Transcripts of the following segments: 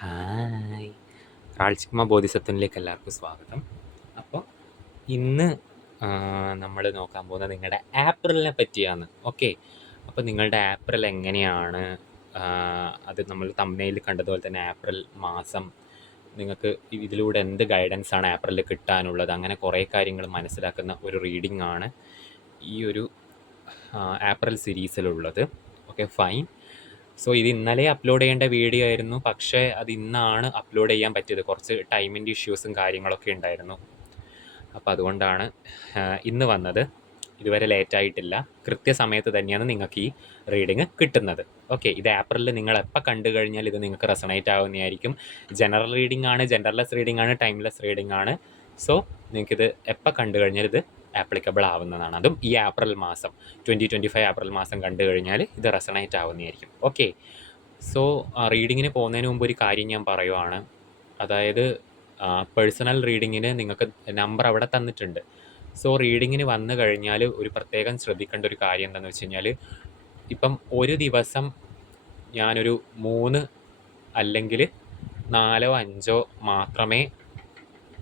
Hi! റാൾച്ചിക്കുമ ബോധിസത്വനിലേക്ക് എല്ലാവർക്കും സ്വാഗതം. അപ്പോൾ ഇന്ന് നമ്മൾ നോക്കാൻ പോകുന്നത് നിങ്ങളുടെ ഏപ്രിലിനെ പറ്റിയാണ്. ഓക്കെ. അപ്പോൾ നിങ്ങളുടെ ഏപ്രിൽ എങ്ങനെയാണ്, അത് നമ്മൾ തംബ്നെയിലിൽ കണ്ടതുപോലെ തന്നെ ഏപ്രിൽ മാസം നിങ്ങൾക്ക് ഇതിലൂടെ എന്ത് ഗൈഡൻസാണ് ഏപ്രിലിൽ കിട്ടാനുള്ളത്, അങ്ങനെ കുറേ കാര്യങ്ങൾ മനസ്സിലാക്കുന്ന ഒരു റീഡിംഗ് ആണ് ഈ ഒരു ഏപ്രിൽ സീരീസിലുള്ളത്. Okay, fine. സോ ഇത് ഇന്നലെ അപ്ലോഡ് ചെയ്യേണ്ട വീഡിയോ ആയിരുന്നു, പക്ഷേ അത് ഇന്നാണ് അപ്ലോഡ് ചെയ്യാൻ പറ്റിയത്. കുറച്ച് ടൈമിൻ്റെ ഇഷ്യൂസും കാര്യങ്ങളൊക്കെ ഉണ്ടായിരുന്നു. അപ്പോൾ അതുകൊണ്ടാണ് ഇന്ന് വന്നത്. ഇതുവരെ ലേറ്റായിട്ടില്ല, കൃത്യസമയത്ത് തന്നെയാണ് നിങ്ങൾക്ക് ഈ റീഡിങ് കിട്ടുന്നത്. ഓക്കെ, ഇത് ഏപ്രിലിൽ നിങ്ങൾ എപ്പോൾ കണ്ടു കഴിഞ്ഞാൽ ഇത് നിങ്ങൾക്ക് റെസണേറ്റ് ആവുന്നതായിരിക്കും. ജനറൽ റീഡിംഗ് ആണ്, ജെൻഡർലെസ് റീഡിംഗ് ആണ്, ടൈംലെസ് റീഡിംഗ് ആണ്. സോ നിങ്ങൾക്കിത് എപ്പോൾ കണ്ടു കഴിഞ്ഞാൽ ഇത് ആപ്ലിക്കബിൾ ആവുന്നതാണ്. അതും ഈ ഏപ്രിൽ മാസം 2025 ഏപ്രിൽ മാസം കണ്ടു കഴിഞ്ഞാൽ ഇത് റെസണേറ്റ് ആവുന്നതായിരിക്കും. ഓക്കെ, സോ റീഡിങ്ങിന് പോകുന്നതിന് മുമ്പ് ഒരു കാര്യം ഞാൻ പറയുവാണ്. അതായത് പേഴ്സണൽ റീഡിങ്ങിന് നിങ്ങൾക്ക് നമ്പർ അവിടെ തന്നിട്ടുണ്ട്. സോ റീഡിങ്ങിന് വന്നു കഴിഞ്ഞാൽ ഒരു പ്രത്യേകം ശ്രദ്ധിക്കേണ്ട ഒരു കാര്യം എന്താണെന്ന് വെച്ച് കഴിഞ്ഞാൽ, ഇപ്പം ഒരു ദിവസം ഞാനൊരു 3 അല്ലെങ്കിൽ 4 5 മാത്രമേ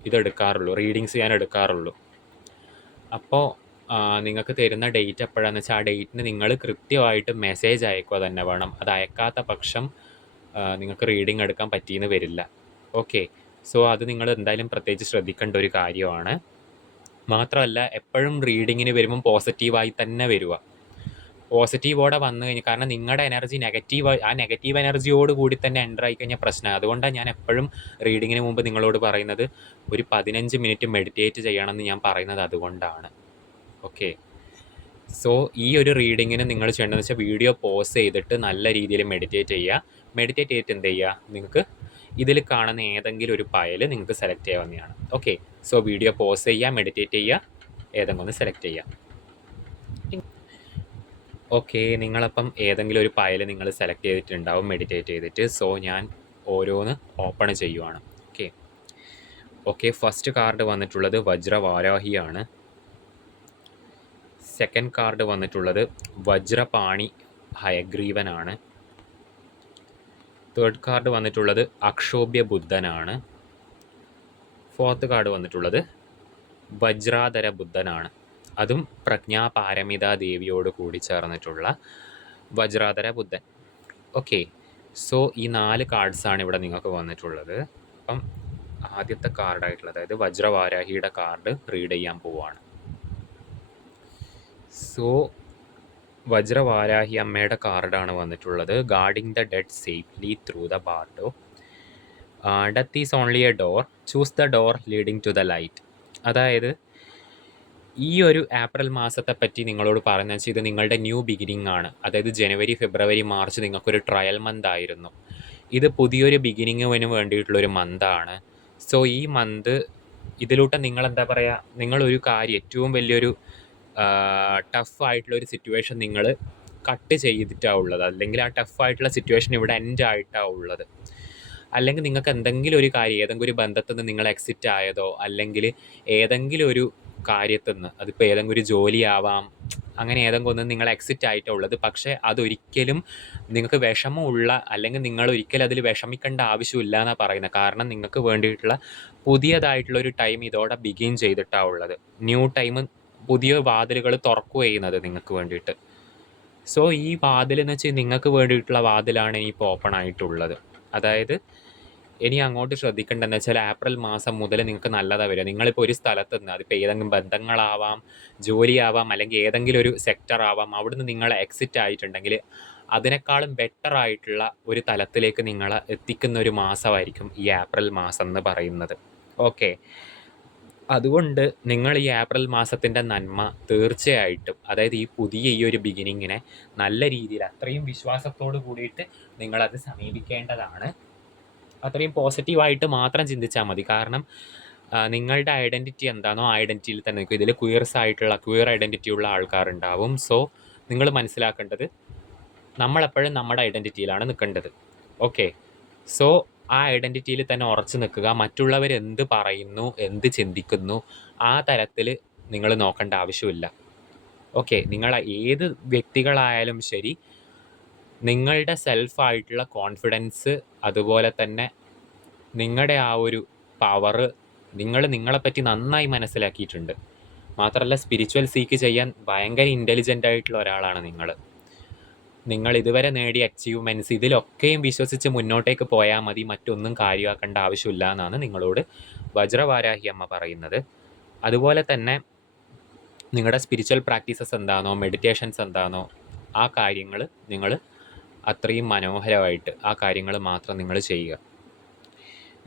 ഇതെടുക്കാറുള്ളൂ, റീഡിങ്സ് ഞാൻ എടുക്കാറുള്ളൂ. അപ്പോൾ നിങ്ങൾക്ക് തരുന്ന ഡേറ്റ് എപ്പോഴാണെന്ന് വെച്ചാൽ ആ ഡേറ്റിന് നിങ്ങൾ കൃത്യമായിട്ട് മെസ്സേജ് അയക്കുക തന്നെ വേണം. അത് അയക്കാത്ത പക്ഷം നിങ്ങൾക്ക് റീഡിങ് എടുക്കാൻ പറ്റിയെന്ന് വരില്ല. ഓക്കെ, സോ അത് നിങ്ങൾ എന്തായാലും പ്രത്യേകിച്ച് ശ്രദ്ധിക്കേണ്ട ഒരു കാര്യമാണ്. മാത്രമല്ല, എപ്പോഴും റീഡിങ്ങിന് വരുമ്പം പോസിറ്റീവായി തന്നെ വരിക. പോസിറ്റീവോടെ വന്നു കഴിഞ്ഞാൽ, കാരണം നിങ്ങളുടെ എനർജി ആ നെഗറ്റീവ് എനർജിയോട് കൂടി തന്നെ എൻ്റർ ആയി കഴിഞ്ഞാൽ പ്രശ്നമാണ്. അതുകൊണ്ടാണ് ഞാൻ എപ്പോഴും റീഡിങ്ങിന് മുമ്പ് നിങ്ങളോട് പറയുന്നത് ഒരു 15 മിനിറ്റ് മെഡിറ്റേറ്റ് ചെയ്യണമെന്ന് ഞാൻ പറയുന്നത് അതുകൊണ്ടാണ്. ഓക്കെ, സോ ഈ ഒരു റീഡിങ്ങിന് നിങ്ങൾ ചെയ്യേണ്ടതെന്ന് വെച്ചാൽ വീഡിയോ പോസ് ചെയ്തിട്ട് നല്ല രീതിയിൽ മെഡിറ്റേറ്റ് ചെയ്യുക. മെഡിറ്റേറ്റ് ചെയ്തിട്ട് എന്ത് ചെയ്യുക, നിങ്ങൾക്ക് ഇതിൽ കാണുന്ന ഏതെങ്കിലും ഒരു ഫയൽ നിങ്ങൾക്ക് സെലക്ട് ചെയ്യാവുന്നതാണ്. ഓക്കെ, സോ വീഡിയോ പോസ് ചെയ്യുക, മെഡിറ്റേറ്റ് ചെയ്യുക, ഏതെങ്കിലും ഒന്ന് സെലക്ട് ചെയ്യുക. ഓക്കെ, നിങ്ങളപ്പം ഏതെങ്കിലും ഒരു ഫയൽ നിങ്ങൾ സെലക്ട് ചെയ്തിട്ടുണ്ടാവും മെഡിറ്റേറ്റ് ചെയ്തിട്ട്. സോ ഞാൻ ഓരോന്ന് ഓപ്പൺ ചെയ്യുവാണ്. ഓക്കെ, ഫസ്റ്റ് കാർഡ് വന്നിട്ടുള്ളത് വജ്രവാരാഹിയാണ്. സെക്കൻഡ് കാർഡ് വന്നിട്ടുള്ളത് വജ്രപാണി ഹയഗ്രീവനാണ്. തേർഡ് കാർഡ് വന്നിട്ടുള്ളത് അക്ഷോഭ്യ ബുദ്ധനാണ്. ഫോർത്ത് കാർഡ് വന്നിട്ടുള്ളത് വജ്രാധര ബുദ്ധനാണ്. അതും പ്രജ്ഞാപാരമിത ദേവിയോട് കൂടി ചേർന്നിട്ടുള്ള വജ്രാധര ബുദ്ധൻ. ഓക്കെ, സോ ഈ 4 കാർഡ്സാണ് ഇവിടെ നിങ്ങൾക്ക് വന്നിട്ടുള്ളത്. അപ്പം ആദ്യത്തെ കാർഡായിട്ടുള്ള, അതായത് വജ്രവാരാഹിയുടെ കാർഡ് റീഡ് ചെയ്യാൻ പോവുകയാണ്. സോ വജ്രവാരാഹി അമ്മയുടെ കാർഡാണ് വന്നിട്ടുള്ളത്. Guarding the dead safely through the bardo. Death is only a door, choose the door leading to the light. അതായത് ഈ ഒരു ഏപ്രിൽ മാസത്തെ പറ്റി നിങ്ങളോട് പറയുന്നത് വെച്ചാൽ, ഇത് നിങ്ങളുടെ ന്യൂ ബിഗിനിങ് ആണ്. അതായത് ജനുവരി, ഫെബ്രുവരി, മാർച്ച് നിങ്ങൾക്കൊരു ട്രയൽ മന്ത് ആയിരുന്നു. ഇത് പുതിയൊരു ബിഗിനിങ്ങിന് വേണ്ടിയിട്ടുള്ളൊരു മന്താണ്. സോ ഈ മന്ത് ഇതിലൂടെ നിങ്ങളെന്താ പറയുക, നിങ്ങളൊരു കാര്യം, ഏറ്റവും വലിയൊരു ടഫായിട്ടുള്ളൊരു സിറ്റുവേഷൻ നിങ്ങൾ കട്ട് ചെയ്തിട്ടാണ് ഉള്ളത്. അല്ലെങ്കിൽ ആ ടഫായിട്ടുള്ള സിറ്റുവേഷൻ ഇവിടെ എൻഡ് ആയിട്ടാണ് ഉള്ളത്. അല്ലെങ്കിൽ നിങ്ങൾക്ക് എന്തെങ്കിലും ഒരു കാര്യം, ഏതെങ്കിലും ഒരു ബന്ധത്തിൽ നിന്ന് നിങ്ങൾ എക്സിറ്റ് ആയതോ, അല്ലെങ്കിൽ ഏതെങ്കിലും ഒരു കാര്യത്തിൽ നിന്ന്, അതിപ്പോൾ ഏതെങ്കിലും ഒരു ജോലിയാവാം, അങ്ങനെ ഏതെങ്കിലും ഒന്ന് നിങ്ങൾ എക്സിറ്റ് ആയിട്ടാണ് ഉള്ളത്. പക്ഷേ അതൊരിക്കലും നിങ്ങൾക്ക് വിഷമമുള്ള, അല്ലെങ്കിൽ നിങ്ങൾ ഒരിക്കലും അതിൽ വിഷമിക്കേണ്ട ആവശ്യമില്ല എന്നാണ് പറയുന്നത്. കാരണം നിങ്ങൾക്ക് വേണ്ടിയിട്ടുള്ള പുതിയതായിട്ടുള്ളൊരു ടൈം ഇതോടെ ബിഗിൻ ചെയ്തിട്ടാണ് ഉള്ളത്. ന്യൂ ടൈം, പുതിയ വാതിലുകൾ തുറക്കുക ചെയ്യുന്നത് നിങ്ങൾക്ക് വേണ്ടിയിട്ട്. സോ ഈ വാതിലെന്ന് വെച്ചാൽ നിങ്ങൾക്ക് വേണ്ടിയിട്ടുള്ള വാതിലാണ് ഇപ്പോൾ ഓപ്പൺ ആയിട്ടുള്ളത്. അതായത് ഇനി അങ്ങോട്ട് ശ്രദ്ധിക്കേണ്ടതെന്ന് വെച്ചാൽ, ഏപ്രിൽ മാസം മുതൽ നിങ്ങൾക്ക് നല്ലതാണ് വരിക. നിങ്ങളിപ്പോൾ ഒരു സ്ഥലത്ത് നിന്ന്, അതിപ്പോൾ ഏതെങ്കിലും ബന്ധങ്ങളാവാം, ജോലിയാവാം, അല്ലെങ്കിൽ ഏതെങ്കിലും ഒരു സെക്ടർ ആവാം, അവിടുന്ന് നിങ്ങൾ എക്സിറ്റ് ആയിട്ടുണ്ടെങ്കിൽ അതിനേക്കാളും ബെറ്റർ ആയിട്ടുള്ള ഒരു തലത്തിലേക്ക് നിങ്ങളെ എത്തിക്കുന്ന ഒരു മാസമായിരിക്കും ഈ ഏപ്രിൽ മാസം എന്ന് പറയുന്നത്. ഓക്കെ, അതുകൊണ്ട് നിങ്ങൾ ഈ ഏപ്രിൽ മാസത്തിൻ്റെ നന്മ തീർച്ചയായിട്ടും, അതായത് ഈ ഒരു ബിഗിനിങ്ങിനെ നല്ല രീതിയിൽ അത്രയും വിശ്വാസത്തോട് കൂടിയിട്ട് നിങ്ങളത് സമീപിക്കേണ്ടതാണ്. അത്രയും പോസിറ്റീവായിട്ട് മാത്രം ചിന്തിച്ചാൽ മതി. കാരണം നിങ്ങളുടെ ഐഡൻറ്റിറ്റി എന്താണോ ആ ഐഡൻറ്റിറ്റിയിൽ തന്നെ നിൽക്കും. ഇതിൽ ക്വിയർ ഐഡൻറ്റിറ്റി ഉള്ള ആൾക്കാരുണ്ടാവും. സോ നിങ്ങൾ മനസ്സിലാക്കേണ്ടത്, നമ്മളെപ്പോഴും നമ്മുടെ ഐഡൻറ്റിറ്റിയിലാണ് നിൽക്കേണ്ടത്. ഓക്കെ, സോ ആ ഐഡൻറ്റിറ്റിയിൽ തന്നെ ഉറച്ചു നിൽക്കുക. മറ്റുള്ളവരെന്ത് പറയുന്നു, എന്ത് ചിന്തിക്കുന്നു, ആ തരത്തിൽ നിങ്ങൾ നോക്കേണ്ട ആവശ്യമില്ല. ഓക്കെ, നിങ്ങൾ ഏത് വ്യക്തികളായാലും ശരി, നിങ്ങളുടെ സെൽഫായിട്ടുള്ള കോൺഫിഡൻസ്, അതുപോലെ തന്നെ നിങ്ങളുടെ ആ ഒരു പവറ് നിങ്ങളെപ്പറ്റി നന്നായി മനസ്സിലാക്കിയിട്ടുണ്ട്. മാത്രമല്ല സ്പിരിച്വൽ സീക്ക് ചെയ്യാൻ ഭയങ്കര ഇൻ്റലിജൻ്റ് ആയിട്ടുള്ള ഒരാളാണ് നിങ്ങൾ ഇതുവരെ നേടിയ അച്ചീവ്മെൻറ്റ്സ് ഇതിലൊക്കെയും വിശ്വസിച്ച് മുന്നോട്ടേക്ക് പോയാൽ മതി, മറ്റൊന്നും കാര്യമാക്കേണ്ട ആവശ്യമില്ല എന്നാണ് നിങ്ങളോട് വജ്രവാരാഹി അമ്മ പറയുന്നത്. അതുപോലെ തന്നെ നിങ്ങളുടെ സ്പിരിച്വൽ പ്രാക്ടീസസ് എന്താണോ, മെഡിറ്റേഷൻസ് എന്താണോ, ആ കാര്യങ്ങൾ നിങ്ങൾ അത്രയും മനോഹരമായിട്ട് ആ കാര്യങ്ങൾ മാത്രം നിങ്ങൾ ചെയ്യുക.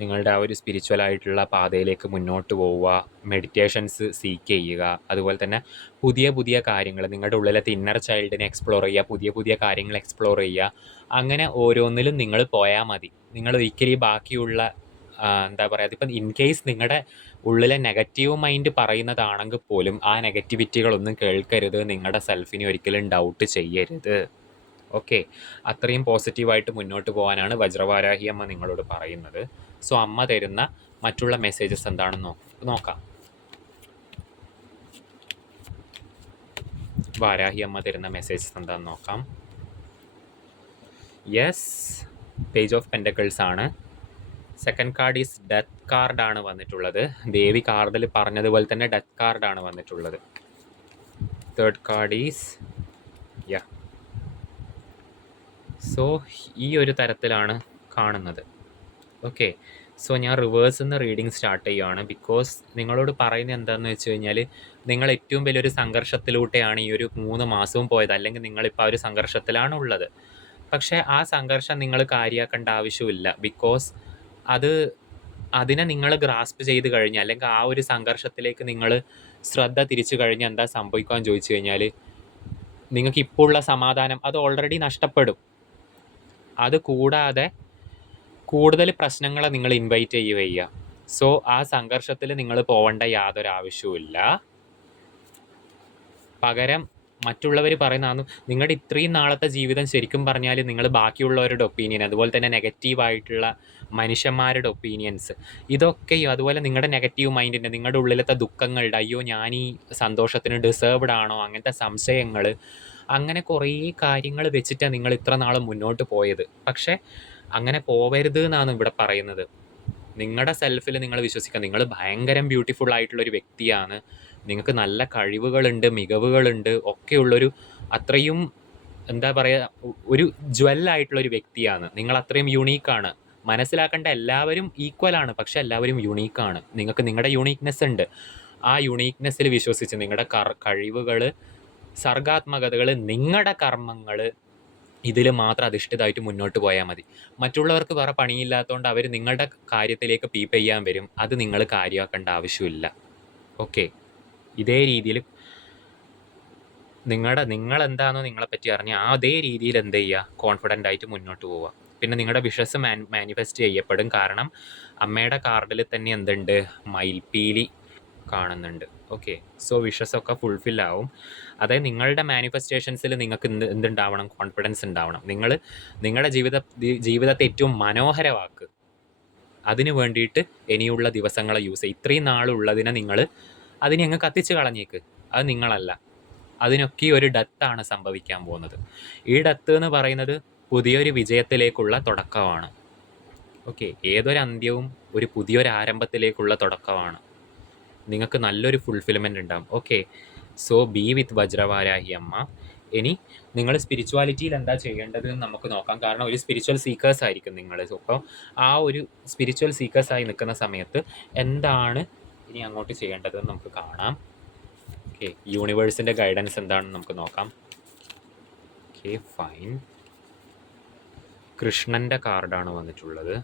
നിങ്ങളുടെ ആ ഒരു സ്പിരിച്വലായിട്ടുള്ള പാതയിലേക്ക് മുന്നോട്ട് പോവുക, മെഡിറ്റേഷൻസ് സീക്ക് ചെയ്യുക. അതുപോലെ തന്നെ പുതിയ പുതിയ കാര്യങ്ങൾ നിങ്ങളുടെ ഉള്ളിലത്തെ ഇന്നർ ചൈൽഡിനെ എക്സ്പ്ലോർ ചെയ്യുക, പുതിയ പുതിയ കാര്യങ്ങൾ എക്സ്പ്ലോർ ചെയ്യുക. അങ്ങനെ ഓരോന്നിലും നിങ്ങൾ പോയാൽ മതി. നിങ്ങൾ ഒരിക്കലും ബാക്കിയുള്ള എന്താ പറയുക, അതിപ്പം ഇൻ കേസ് നിങ്ങളുടെ ഉള്ളിലെ നെഗറ്റീവ് മൈൻഡ് പറയുന്നതാണെങ്കിൽ പോലും ആ നെഗറ്റിവിറ്റികളൊന്നും കേൾക്കരുത്. നിങ്ങളുടെ സെൽഫിനെ ഒരിക്കലും ഡൗട്ട് ചെയ്യരുത്. ഓക്കെ, അത്രയും പോസിറ്റീവായിട്ട് മുന്നോട്ട് പോകാനാണ് വജ്രവാരാഹി അമ്മ നിങ്ങളോട് പറയുന്നത്. സോ അമ്മ തരുന്ന മറ്റുള്ള മെസ്സേജസ് എന്താണെന്ന് നോക്കാം. വാരാഹി അമ്മ തരുന്ന മെസ്സേജസ് എന്താണെന്ന് നോക്കാം. യെസ്, പേജ് ഓഫ് പെൻറ്റക്കിൾസ് ആണ്. സെക്കൻഡ് കാർഡ് ഈസ് ഡെത്ത് കാർഡാണ് വന്നിട്ടുള്ളത്. ദേവി കാർഡിൽ പറഞ്ഞതുപോലെ തന്നെ ഡെത്ത് കാർഡാണ് വന്നിട്ടുള്ളത്. തേർഡ് കാർഡ് ഈസ് സോ ഈ ഒരു തരത്തിലാണ് കാണുന്നത്. ഓക്കെ, സോ ഞാൻ റിവേഴ്സിൽ നിന്ന് റീഡിങ് സ്റ്റാർട്ട് ചെയ്യുകയാണ്. ബിക്കോസ് നിങ്ങളോട് പറയുന്നത് എന്താണെന്ന് വെച്ച് കഴിഞ്ഞാൽ, നിങ്ങൾ ഏറ്റവും വലിയൊരു സംഘർഷത്തിലൂടെയാണ് ഈ ഒരു 3 മാസവും പോയത്. അല്ലെങ്കിൽ നിങ്ങളിപ്പോൾ ആ ഒരു സംഘർഷത്തിലാണ് ഉള്ളത്. പക്ഷേ ആ സംഘർഷം നിങ്ങൾ കാര്യമാക്കേണ്ട ആവശ്യമില്ല. ബിക്കോസ് അതിനെ നിങ്ങൾ ഗ്രാസ്പ് ചെയ്ത് കഴിഞ്ഞാൽ, അല്ലെങ്കിൽ ആ ഒരു സംഘർഷത്തിലേക്ക് നിങ്ങൾ ശ്രദ്ധ തിരിച്ചു കഴിഞ്ഞാൽ എന്താ സംഭവിക്കുകയെന്ന് ചോദിച്ചു കഴിഞ്ഞാൽ, നിങ്ങൾക്ക് ഇപ്പോൾ ഉള്ള സമാധാനം അത് ഓൾറെഡി നഷ്ടപ്പെടും. അത് കൂടാതെ കൂടുതൽ പ്രശ്നങ്ങളെ നിങ്ങൾ ഇൻവൈറ്റ് ചെയ്യുക. സോ ആ സംഘർഷത്തിൽ നിങ്ങൾ പോകേണ്ട യാതൊരു ആവശ്യവുമില്ല. പകരം മറ്റുള്ളവർ പറയുന്നതാണ് നിങ്ങളുടെ ഇത്രയും നാളത്തെ ജീവിതം ശരിക്കും പറഞ്ഞാൽ നിങ്ങൾ ബാക്കിയുള്ളവരുടെ ഒപ്പീനിയൻ, അതുപോലെ തന്നെ നെഗറ്റീവായിട്ടുള്ള മനുഷ്യന്മാരുടെ ഒപ്പീനിയൻസ്, ഇതൊക്കെയും അതുപോലെ നിങ്ങളുടെ നെഗറ്റീവ് മൈൻഡിൻ്റെ, നിങ്ങളുടെ ഉള്ളിലത്തെ ദുഃഖങ്ങളുടെ, അയ്യോ ഞാൻ ഈ സന്തോഷത്തിന് ഡിസേർവ്ഡ് ആണോ, അങ്ങനത്തെ സംശയങ്ങൾ, അങ്ങനെ കുറേ കാര്യങ്ങൾ വെച്ചിട്ടാണ് നിങ്ങൾ ഇത്ര നാൾ മുന്നോട്ട് പോയത്. പക്ഷേ അങ്ങനെ പോവരുത് എന്നാണ് ഇവിടെ പറയുന്നത്. നിങ്ങളുടെ സെൽഫിൽ നിങ്ങൾ വിശ്വസിക്കുക. നിങ്ങൾ ഭയങ്കര ബ്യൂട്ടിഫുൾ ആയിട്ടുള്ളൊരു വ്യക്തിയാണ്. നിങ്ങൾക്ക് നല്ല കഴിവുകളുണ്ട്, മികവുകളുണ്ട്, ഒക്കെയുള്ളൊരു അത്രയും എന്താ പറയുക, ഒരു ജ്വല്ലായിട്ടുള്ളൊരു വ്യക്തിയാണ്. നിങ്ങൾ അത്രയും യുണീക്കാണ്. മനസ്സിലാക്കേണ്ട എല്ലാവരും ഈക്വലാണ്, പക്ഷെ എല്ലാവരും യുണീക്കാണ്. നിങ്ങൾക്ക് നിങ്ങളുടെ യുണീക്നെസ് ഉണ്ട്. ആ യുണീക്നെസ്സിൽ വിശ്വസിച്ച് നിങ്ങളുടെ കഴിവുകൾ, സർഗാത്മകതകൾ, നിങ്ങളുടെ കർമ്മങ്ങൾ, ഇതിൽ മാത്രം അധിഷ്ഠിതമായിട്ട് മുന്നോട്ട് പോയാൽ മതി. മറ്റുള്ളവർക്ക് വേറെ പണിയില്ലാത്തതുകൊണ്ട് അവർ നിങ്ങളുടെ കാര്യത്തിലേക്ക് പീപ്പ് ചെയ്യാൻ വരും. അത് നിങ്ങൾ കാര്യമാക്കേണ്ട ആവശ്യമില്ല. ഓക്കെ, ഇതേ രീതിയിൽ നിങ്ങളെന്താണോ നിങ്ങളെപ്പറ്റി അറിഞ്ഞാൽ അതേ രീതിയിൽ എന്ത് ചെയ്യുക, കോൺഫിഡൻ്റ് ആയിട്ട് മുന്നോട്ട് പോവുക. പിന്നെ നിങ്ങളുടെ വിഷസ് മാനിഫെസ്റ്റ് ചെയ്യപ്പെടും. കാരണം അമ്മയുടെ കാർഡിൽ തന്നെ എന്തുണ്ട്, മയിൽപ്പീലി കാണുന്നുണ്ട്. ഓക്കെ, സോ വിഷസൊക്കെ ഫുൾഫിൽ ആവും. അതായത് നിങ്ങളുടെ മാനിഫെസ്റ്റേഷൻസിൽ നിങ്ങൾക്ക് എന്തുണ്ടാവണം, കോൺഫിഡൻസ് ഉണ്ടാവണം. നിങ്ങളുടെ ജീവിതത്തെ ഏറ്റവും മനോഹരമാക്കുക. അതിന് വേണ്ടിയിട്ട് ഇനിയുള്ള ദിവസങ്ങളെ യൂസ് ചെയ്യുക. ഇത്രയും നാളുള്ളതിനെ അതിനെ അങ്ങ് കത്തിച്ച് കളഞ്ഞേക്ക്. അത് നിങ്ങളല്ല. അതിനൊക്കെ ഒരു ഡെത്താണ് സംഭവിക്കാൻ പോകുന്നത്. ഈ ഡെത്ത് എന്ന് പറയുന്നത് പുതിയൊരു വിജയത്തിലേക്കുള്ള തുടക്കമാണ്. ഓക്കെ, ഏതൊരു അന്ത്യവും ഒരു പുതിയൊരു ആരംഭത്തിലേക്കുള്ള തുടക്കമാണ്. നിങ്ങൾക്ക് നല്ലൊരു ഫുൾഫിൽമെൻ്റ് ഉണ്ടാകും. ഓക്കെ, സോ ബി വിത്ത് വജ്രവാരാഹി അമ്മ. ഇനി നിങ്ങൾ സ്പിരിച്വാലിറ്റിയിൽ എന്താ ചെയ്യേണ്ടത് എന്ന് നമുക്ക് നോക്കാം. കാരണം ഒരു സ്പിരിച്വൽ സീക്കേഴ്സ് ആയിരിക്കും നിങ്ങൾ. അപ്പോൾ ആ ഒരു സ്പിരിച്വൽ സീക്കേഴ്സായി നിൽക്കുന്ന സമയത്ത് എന്താണ് ഇനി അങ്ങോട്ട് ചെയ്യേണ്ടതെന്ന് നമുക്ക് കാണാം. ഓക്കെ, യൂണിവേഴ്സിൻ്റെ ഗൈഡൻസ് എന്താണെന്ന് നമുക്ക് നോക്കാം. Okay, fine. കൃഷ്ണൻ്റെ കാർഡാണ് വന്നിട്ടുള്ളത്.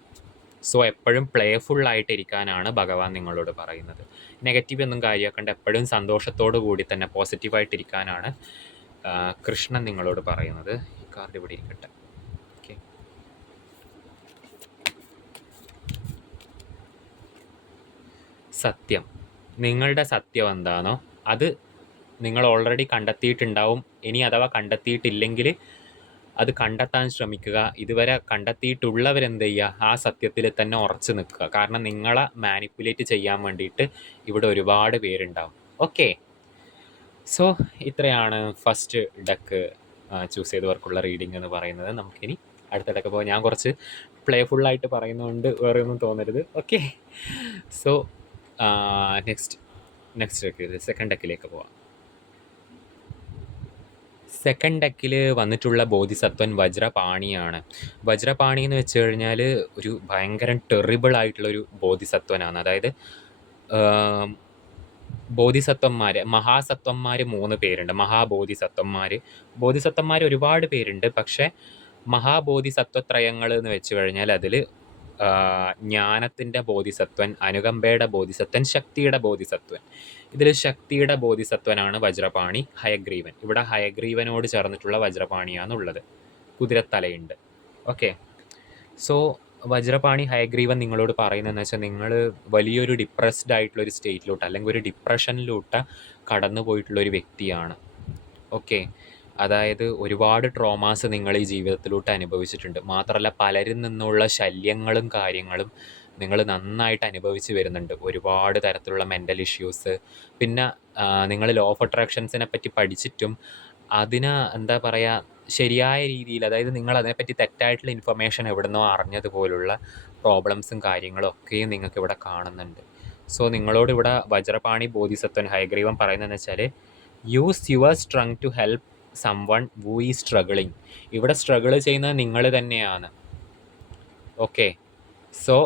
സോ എപ്പോഴും പ്ലേഫുള്ളായിട്ട് ഇരിക്കാനാണ് ഭഗവാൻ നിങ്ങളോട് പറയുന്നത്. നെഗറ്റീവ് ഒന്നും കാര്യമാക്കേണ്ട, എപ്പോഴും സന്തോഷത്തോടു കൂടി തന്നെ പോസിറ്റീവായിട്ടിരിക്കാനാണ് കൃഷ്ണൻ നിങ്ങളോട് പറയുന്നത്. ഈ കാർഡ് ഇവിടെ ഇരിക്കട്ടെ. ഓക്കെ, സത്യം, നിങ്ങളുടെ സത്യം എന്താണോ അത് നിങ്ങൾ ഓൾറെഡി കണ്ടെത്തിയിട്ടുണ്ടാവും. ഇനി അഥവാ കണ്ടെത്തിയിട്ടില്ലെങ്കിൽ അത് കണ്ടെത്താൻ ശ്രമിക്കുക. ഇതുവരെ കണ്ടെത്തിയിട്ടുള്ളവരെന്ത് ചെയ്യുക, ആ സത്യത്തിൽ തന്നെ ഉറച്ചു നിൽക്കുക. കാരണം നിങ്ങളെ മാനിപ്പുലേറ്റ് ചെയ്യാൻ വേണ്ടിയിട്ട് ഇവിടെ ഒരുപാട് പേരുണ്ടാവും. ഓക്കെ, സോ ഇത്രയാണ് ഫസ്റ്റ് ഡെക്ക് ചൂസ് ചെയ്തവർക്കുള്ള റീഡിംഗ് എന്ന് പറയുന്നത്. നമുക്കിനി അടുത്തിടയ്ക്ക് പോകും. ഞാൻ കുറച്ച് പ്ലേഫുള്ളായിട്ട് പറയുന്നതുകൊണ്ട് വേറെ ഒന്നും തോന്നരുത്. Okay. So next deck, second ഡെക്കിലേക്ക് പോവാം. സെക്കൻഡ് ഡെക്കിൽ വന്നിട്ടുള്ള ബോധിസത്വൻ വജ്രപാണിയാണ്. വജ്രപാണി എന്ന് വെച്ച് കഴിഞ്ഞാൽ ഒരു ഭയങ്കര ടെറിബിൾ ആയിട്ടുള്ളൊരു ബോധിസത്വനാണ്. അതായത് ബോധിസത്വന്മാർ, മഹാസത്വന്മാർ 3 പേരുണ്ട്. ബോധിസത്വന്മാർ ഒരുപാട് പേരുണ്ട്. പക്ഷേ മഹാബോധിസത്വത്രയങ്ങൾ എന്ന് വെച്ച് കഴിഞ്ഞാൽ അതിൽ ജ്ഞാനത്തിൻ്റെ ബോധിസത്വൻ, അനുകമ്പയുടെ ബോധിസത്വൻ, ശക്തിയുടെ ബോധിസത്വൻ. ഇതിൽ ശക്തിയുടെ ബോധിസത്വനാണ് വജ്രപാണി ഹയഗ്രീവൻ. ഇവിടെ ഹയഗ്രീവനോട് ചേർന്നിട്ടുള്ള വജ്രപാണിയാണുള്ളത്. കുതിരത്തലയുണ്ട്. ഓക്കെ. സോ വജ്രപാണി ഹയഗ്രീവൻ നിങ്ങളോട് പറയുന്നതെന്ന് വെച്ചാൽ, നിങ്ങൾ വലിയൊരു ഡിപ്രസ്ഡ് ആയിട്ടുള്ളൊരു സ്റ്റേറ്റിലോട്ട് അല്ലെങ്കിൽ ഒരു ഡിപ്രഷനിലോട്ട് കടന്നു പോയിട്ടുള്ളൊരു വ്യക്തിയാണ്. ഓക്കെ. അതായത് ഒരുപാട് ട്രോമാസ് നിങ്ങൾ ഈ ജീവിതത്തിലോട്ട് അനുഭവിച്ചിട്ടുണ്ട്. മാത്രമല്ല പലരിൽ നിന്നുള്ള ശല്യങ്ങളും കാര്യങ്ങളും നിങ്ങൾ നന്നായിട്ട് അനുഭവിച്ച് വരുന്നുണ്ട്. ഒരുപാട് തരത്തിലുള്ള മെൻ്റൽ ഇഷ്യൂസ്. പിന്നെ നിങ്ങൾ ലോ ഓഫ് അട്രാക്ഷൻസിനെ പറ്റി പഠിച്ചിട്ടും അതിനെ എന്താ പറയുക, ശരിയായ രീതിയിൽ, അതായത് നിങ്ങൾ അതിനെപ്പറ്റി തെറ്റായിട്ടുള്ള ഇൻഫർമേഷൻ എവിടുന്നോ അറിഞ്ഞതുപോലുള്ള പ്രോബ്ലംസും കാര്യങ്ങളും ഒക്കെയും നിങ്ങൾക്ക് ഇവിടെ കാണുന്നുണ്ട്. സോ നിങ്ങളോട് ഇവിടെ വജ്രപാണി ബോധിസത്വൻ ഹയഗ്രീവൻ പറയുന്നതെന്ന് വെച്ചാൽ, use your strength to help someone who is struggling. ഇവിടെ സ്ട്രഗിൾ ചെയ്യുന്നത് നിങ്ങൾ തന്നെയാണ്. ഓക്കെ. സോ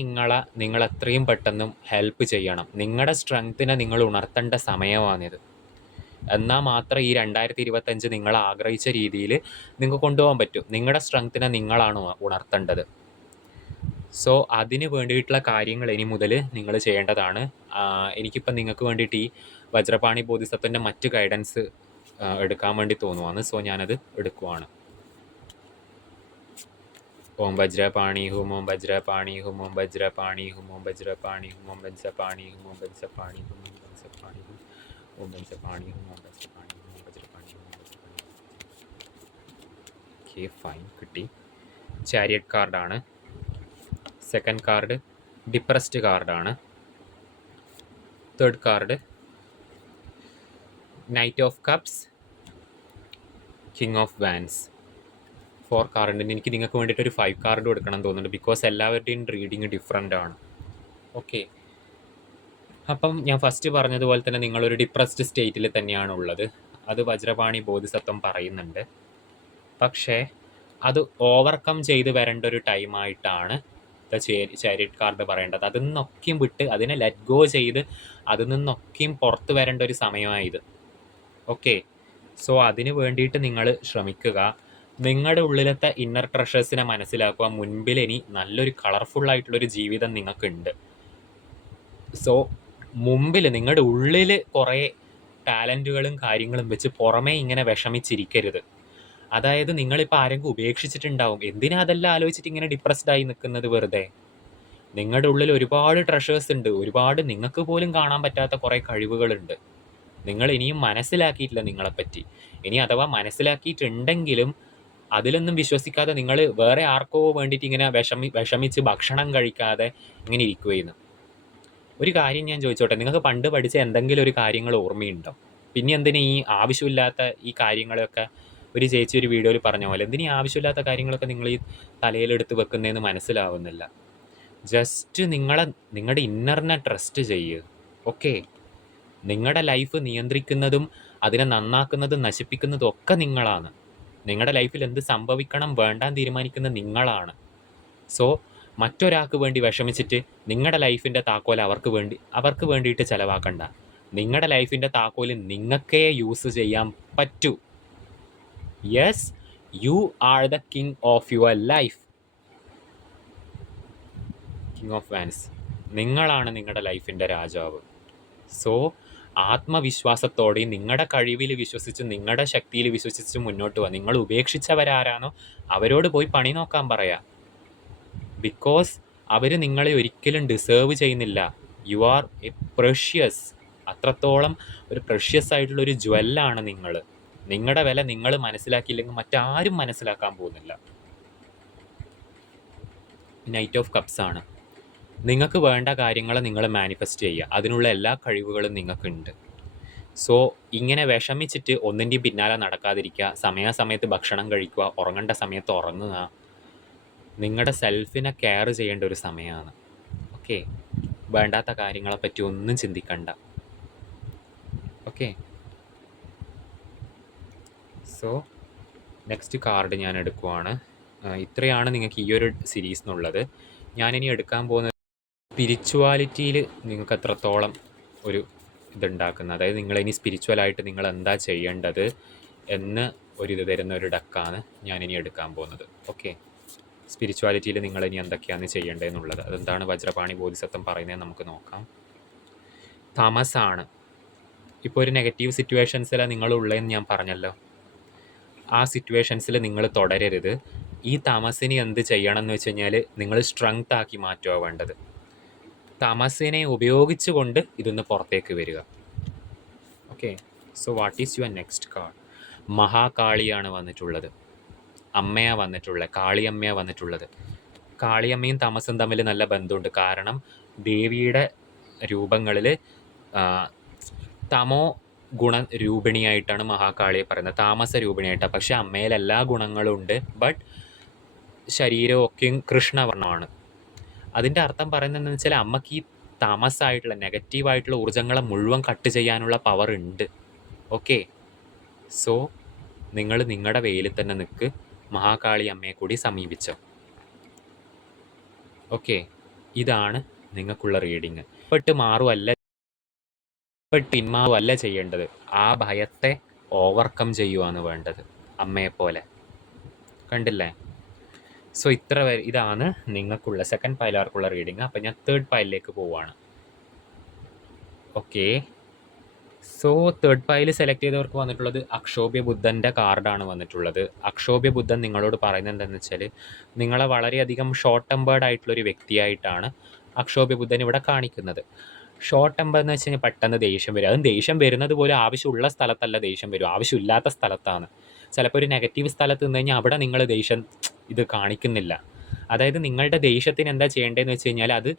നിങ്ങൾ എത്രയും പെട്ടെന്ന് ഹെൽപ്പ് ചെയ്യണം. നിങ്ങളുടെ സ്ട്രെങ്ത്തിനെ നിങ്ങൾ ഉണർത്തേണ്ട സമയമാണിത്. എന്നാൽ മാത്രമേ ഈ 2025 നിങ്ങൾ ആഗ്രഹിച്ച രീതിയിൽ നിങ്ങൾക്ക് കൊണ്ടുപോകാൻ പറ്റും. നിങ്ങളുടെ സ്ട്രെങ്ത്തിനെ നിങ്ങളാണ് ഉണർത്തേണ്ടത്. സോ അതിന് വേണ്ടിയിട്ടുള്ള കാര്യങ്ങൾ ഇനി മുതൽ നിങ്ങൾ ചെയ്യേണ്ടതാണ്. എനിക്കിപ്പം നിങ്ങൾക്ക് വേണ്ടിയിട്ട് ഈ വജ്രപാണി ബോധിസത്വൻ്റെ മറ്റ് ഗൈഡൻസ് എടുക്കാൻ വേണ്ടി തോന്നുവാണ്. സോ ഞാനത് എടുക്കുവാണ്. ഓം വജ്രപാണി ഹും ഓം വജ്രപാണി ഹും ഓം വജ്രപാണി ഹും ഓം വജ്രപാണി ഹും ഓം വജ്രപാണി ഹും ഓം വജ്രപാണി ഹും ഓം വജ്രപാണി ഹും ഓം വജ്രപാണി ഹും ഓം വജ്രപാണി ഹും ഓം വജ്രപാണി ഹും ഓം വജ്രപാണി. ഓക്കെ, ഫൈൻ, കിട്ടി. ചാരിയറ്റ് കാർഡാണ്. സെക്കൻഡ് കാർഡ് ഡിപ്രസ്ഡ് കാർഡാണ്. Third card knight of cups, king of wands. 4 കാർഡുണ്ട്. എനിക്ക് നിങ്ങൾക്ക് വേണ്ടിയിട്ട് ഒരു 5 കാർഡ് കൊടുക്കണം തോന്നുന്നുണ്ട്. ബിക്കോസ് എല്ലാവരുടെയും റീഡിങ് ഡിഫറെൻ്റ് ആണ്. ഓക്കെ. അപ്പം ഞാൻ ഫസ്റ്റ് പറഞ്ഞതുപോലെ തന്നെ നിങ്ങളൊരു ഡിപ്രസ്ഡ് സ്റ്റേറ്റിൽ തന്നെയാണ് ഉള്ളത്. അത് വജ്രപാണി ബോധിസത്വം പറയുന്നുണ്ട്. പക്ഷേ അത് ഓവർകം ചെയ്ത് വരേണ്ട ഒരു ടൈമായിട്ടാണ് ചാരിയറ്റ് കാർഡ് പറയേണ്ടത്. അതിൽ നിന്നൊക്കെയും വിട്ട് അതിനെ ലെറ്റ് ഗോ ചെയ്ത് അതിൽ നിന്നൊക്കെയും പുറത്ത് വരേണ്ട ഒരു സമയമായത്. ഓക്കെ. സോ അതിന് വേണ്ടിയിട്ട് നിങ്ങൾ ശ്രമിക്കുക. നിങ്ങളുടെ ഉള്ളിലത്തെ ഇന്നർ ട്രഷേഴ്സിനെ മനസ്സിലാക്കുക. മുൻപിൽ ഇനി നല്ലൊരു കളർഫുള്ളായിട്ടുള്ളൊരു ജീവിതം നിങ്ങൾക്കുണ്ട്. സോ മുമ്പിൽ നിങ്ങളുടെ ഉള്ളിൽ കുറേ ടാലൻറ്റുകളും കാര്യങ്ങളും വെച്ച് പുറമേ ഇങ്ങനെ വിഷമിച്ചിരിക്കരുത്. അതായത് നിങ്ങളിപ്പോൾ ആരെങ്കിലും ഉപേക്ഷിച്ചിട്ടുണ്ടാവും. എന്തിനാ അതെല്ലാം ആലോചിച്ചിട്ട് ഇങ്ങനെ ഡിപ്രസ്ഡായി നിൽക്കുന്നത് വെറുതെ? നിങ്ങളുടെ ഉള്ളിൽ ഒരുപാട് ട്രഷേഴ്സ് ഉണ്ട്. ഒരുപാട് നിങ്ങൾക്ക് പോലും കാണാൻ പറ്റാത്ത കുറേ കഴിവുകളുണ്ട്. നിങ്ങൾ ഇനിയും മനസ്സിലാക്കിയിട്ടില്ല നിങ്ങളെപ്പറ്റി. ഇനി അഥവാ മനസ്സിലാക്കിയിട്ടുണ്ടെങ്കിലും അതിലൊന്നും വിശ്വസിക്കാതെ നിങ്ങൾ വേറെ ആർക്കോ വേണ്ടിയിട്ട് ഇങ്ങനെ വിഷമിച്ച് ഭക്ഷണം കഴിക്കാതെ ഇങ്ങനെ ഇരിക്കുകയെന്ന്. ഒരു കാര്യം ഞാൻ ചോദിച്ചോട്ടെ, നിങ്ങൾക്ക് പണ്ട് പഠിച്ച എന്തെങ്കിലും ഒരു കാര്യങ്ങൾ ഓർമ്മയുണ്ടോ? പിന്നെ എന്തിനാ ഈ ആവശ്യമില്ലാത്ത ഈ കാര്യങ്ങളൊക്കെ? ഒരു ചേച്ചി ഒരു വീഡിയോയിൽ പറഞ്ഞ പോലെ, എന്തിനാ ഈ ആവശ്യമില്ലാത്ത കാര്യങ്ങളൊക്കെ നിങ്ങൾ ഈ തലയിലെടുത്ത് വെക്കുന്നതെന്ന് മനസ്സിലാവുന്നില്ല. ജസ്റ്റ് നിങ്ങളുടെ ഇന്നറിനെ ട്രസ്റ്റ് ചെയ്യുക. ഓക്കെ. നിങ്ങളുടെ ലൈഫ് നിയന്ത്രിക്കുന്നതും അതിനെ നന്നാക്കുന്നതും നശിപ്പിക്കുന്നതും ഒക്കെ നിങ്ങളാണ്. നിങ്ങളുടെ ലൈഫിൽ എന്ത് സംഭവിക്കണം വേണ്ടാന്ന് തീരുമാനിക്കുന്നത് നിങ്ങളാണ്. സോ മറ്റൊരാൾക്ക് വേണ്ടി വിഷമിച്ചിട്ട് നിങ്ങളുടെ ലൈഫിൻ്റെ താക്കോൽ അവർക്ക് വേണ്ടിയിട്ട് ചിലവാക്കണ്ട. നിങ്ങളുടെ ലൈഫിൻ്റെ താക്കോൽ നിങ്ങൾക്കേ യൂസ് ചെയ്യാൻ പറ്റൂ. Yes, you are the king of your life. King of wands, നിങ്ങളാണ് നിങ്ങളുടെ ലൈഫിൻ്റെ രാജാവ്. സോ ആത്മവിശ്വാസത്തോടെ നിങ്ങളുടെ കഴിവിൽ വിശ്വസിച്ച് നിങ്ങളുടെ ശക്തിയിൽ വിശ്വസിച്ച് മുന്നോട്ട് പോവുക. നിങ്ങൾ ഉപേക്ഷിച്ചവരാരാണോ അവരോട് പോയി പണി നോക്കാൻ പറയാം. ബിക്കോസ് അവർ നിങ്ങളെ ഒരിക്കലും ഡിസേർവ് ചെയ്യുന്നില്ല. You are A precious. അത്രത്തോളം ഒരു പ്രഷ്യസ് ആയിട്ടുള്ളൊരു ജ്വല്ലാണ് നിങ്ങൾ. നിങ്ങളുടെ വില നിങ്ങൾ മനസ്സിലാക്കിയില്ലെങ്കിൽ മറ്റാരും മനസ്സിലാക്കാൻ പോകുന്നില്ല. നൈറ്റ് ഓഫ് കപ്സ് ആണ്. നിങ്ങൾക്ക് വേണ്ട കാര്യങ്ങൾ നിങ്ങൾ മാനിഫെസ്റ്റ് ചെയ്യുക. അതിനുള്ള എല്ലാ കഴിവുകളും നിങ്ങൾക്കുണ്ട്. സോ ഇങ്ങനെ വിഷമിച്ചിട്ട് ഒന്നിൻ്റെയും പിന്നാലെ നടക്കാതിരിക്കുക, സമയാസമയത്ത് ഭക്ഷണം കഴിക്കുക, ഉറങ്ങേണ്ട സമയത്ത് ഉറങ്ങുക. നിങ്ങളുടെ സെൽഫിനെ കെയർ ചെയ്യേണ്ട ഒരു സമയമാണ്. ഓക്കെ, വേണ്ടാത്ത കാര്യങ്ങളെ പറ്റി ഒന്നും ചിന്തിക്കണ്ട. ഓക്കെ, സോ നെക്സ്റ്റ് കാർഡ് ഞാൻ എടുക്കുവാണ്. ഇത്രയാണ് നിങ്ങൾക്ക് ഈ ഒരു സീരീസ് എന്നുള്ളത്. ഞാനിനി എടുക്കാൻ പോകുന്നത് സ്പിരിച്വാലിറ്റിയിൽ നിങ്ങൾക്ക് എത്രത്തോളം ഒരു ഇതുണ്ടാക്കുന്നത്, അതായത് നിങ്ങളിനി സ്പിരിച്വലായിട്ട് നിങ്ങൾ എന്താ ചെയ്യേണ്ടത് എന്ന് ഒരിത് തരുന്ന ഒരു ഡക്കാണ് ഞാനിനി എടുക്കാൻ പോകുന്നത്. ഓക്കെ, സ്പിരിച്വാലിറ്റിയിൽ നിങ്ങളിനി എന്തൊക്കെയാണ് ചെയ്യേണ്ടതെന്നുള്ളത്, അതെന്താണ് വജ്രപാണി ബോധിസത്വം പറയുന്നത് നമുക്ക് നോക്കാം. തമസാണ് ഇപ്പോൾ ഒരു നെഗറ്റീവ് സിറ്റുവേഷൻസിലാണ് നിങ്ങളുള്ളതെന്ന് ഞാൻ പറഞ്ഞല്ലോ. ആ സിറ്റുവേഷൻസിൽ നിങ്ങൾ തുടരരുത്. ഈ തമസിനെ എന്ത് ചെയ്യണം എന്ന് വെച്ച് കഴിഞ്ഞാൽ നിങ്ങൾ സ്ട്രെങ്ത് ആക്കി മാറ്റുക വേണ്ടത്. തമസിനെ ഉപയോഗിച്ചുകൊണ്ട് ഇതൊന്ന് പുറത്തേക്ക് വരിക. Okay, so what is your next card? മഹാകാളിയാണ് വന്നിട്ടുള്ളത്, അമ്മയാണ് വന്നിട്ടുള്ളത്, കാളിയമ്മയാണ് വന്നിട്ടുള്ളത്. കാളിയമ്മയും തമസും തമ്മിൽ നല്ല ബന്ധമുണ്ട്. കാരണം ദേവിയുടെ രൂപങ്ങളിൽ തമോ ഗുണ രൂപിണിയായിട്ടാണ് മഹാകാളിയെ പറയുന്നത്, താമസ രൂപിണിയായിട്ടാണ്. പക്ഷെ അമ്മയിൽ എല്ലാ ഗുണങ്ങളും ഉണ്ട്, ബട്ട് ശരീരമൊക്കെയും കൃഷ്ണവർണ്ണമാണ്. അതിൻ്റെ അർത്ഥം പറയുന്നത് എന്താണെന്ന് വെച്ചാൽ അമ്മയ്ക്ക് ഈ താമസമായിട്ടുള്ള നെഗറ്റീവായിട്ടുള്ള ഊർജ്ജങ്ങളെ മുഴുവൻ കട്ട് ചെയ്യാനുള്ള പവർ ഉണ്ട്. ഓക്കെ, സോ നിങ്ങൾ നിങ്ങളുടെ വെയിലിൽ തന്നെ നിൽക്ക്, മഹാകാളി അമ്മയെ കൂടി സമീപിച്ചോ. ഓക്കെ, ഇതാണ് നിങ്ങൾക്കുള്ള റീഡിങ്. പിന്മാറുമല്ല ചെയ്യേണ്ടത്, ആ ഭയത്തെ ഓവർകം ചെയ്യുവാണ് വേണ്ടത്, അമ്മയെപ്പോലെ. കണ്ടില്ലേ? സോ ഇതാണ് നിങ്ങൾക്കുള്ള സെക്കൻഡ് പൈലാർക്കുള്ള റീഡിങ്. അപ്പം ഞാൻ തേർഡ് പൈലിലേക്ക് പോവുകയാണ്. Okay, so third pile select ചെയ്തവർക്ക് വന്നിട്ടുള്ളത് അക്ഷോഭ്യ ബുദ്ധൻ്റെ കാർഡാണ് വന്നിട്ടുള്ളത്. അക്ഷോഭ്യ ബുദ്ധൻ നിങ്ങളോട് പറയുന്നത് എന്താണെന്ന് വെച്ചാൽ നിങ്ങളെ വളരെയധികം ഷോർട്ട് ടെമ്പേർഡ് ആയിട്ടുള്ളൊരു വ്യക്തിയായിട്ടാണ് അക്ഷോഭ്യ ബുദ്ധൻ ഇവിടെ കാണിക്കുന്നത്. ഷോർട്ട് ടെമ്പർ എന്ന് വെച്ച് കഴിഞ്ഞാൽ പെട്ടെന്ന് ദേഷ്യം വരും. അതും ദേഷ്യം വരുന്നത് പോലും ആവശ്യമുള്ള സ്ഥലത്തല്ല ദേഷ്യം വരും, ആവശ്യമില്ലാത്ത സ്ഥലത്താണ്. ചിലപ്പോൾ ഒരു നെഗറ്റീവ് സ്ഥലത്ത് നിന്ന് കഴിഞ്ഞാൽ അവിടെ നിങ്ങൾ ദേഷ്യം ഇത് കാണിക്കുന്നില്ല. അതായത് നിങ്ങളുടെ ദേഷ്യത്തിന് എന്താ ചെയ്യേണ്ടതെന്ന് വെച്ച് കഴിഞ്ഞാൽ അത്